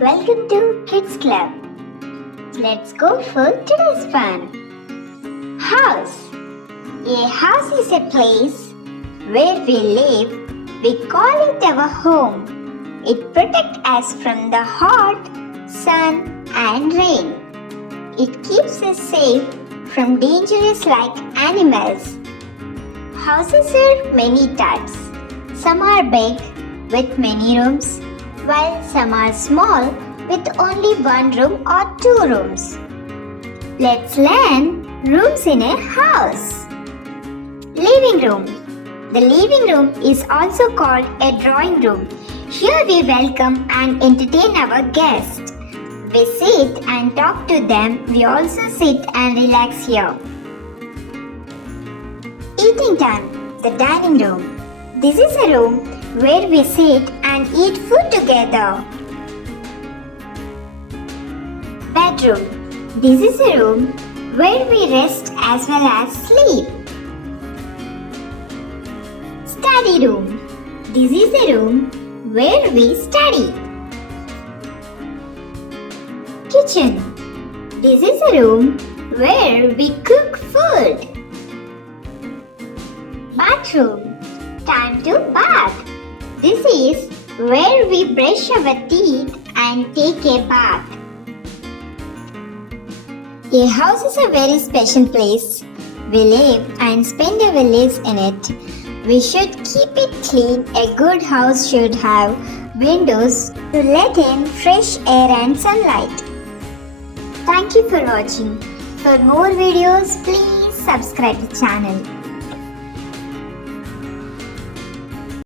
Welcome to Kids Club. Let's go for today's fun. House. A house is a place where we live. We call it our home. It protects us from the hot, sun and rain. It keeps us safe from dangers like animals. Houses are many types. Some are big with many rooms, while some are small with only one room or two rooms. Let's learn rooms in a house. Living room. The living room is also called a drawing room. Here we welcome and entertain our guests. We sit and talk to them. We also sit and relax here. Eating time. The dining room. This is a room where we sit and eat food together. Bedroom. This is a room where we rest as well as sleep. Study room. This is a room where we study. Kitchen. This is a room where we cook food. Bathroom. Time to bath. This is where we brush our teeth and take a bath. A house is a very special place. We live and spend our lives in it. We should keep it clean. A good house should have windows to let in fresh air and sunlight. Thank you for watching. For more videos, please subscribe the channel.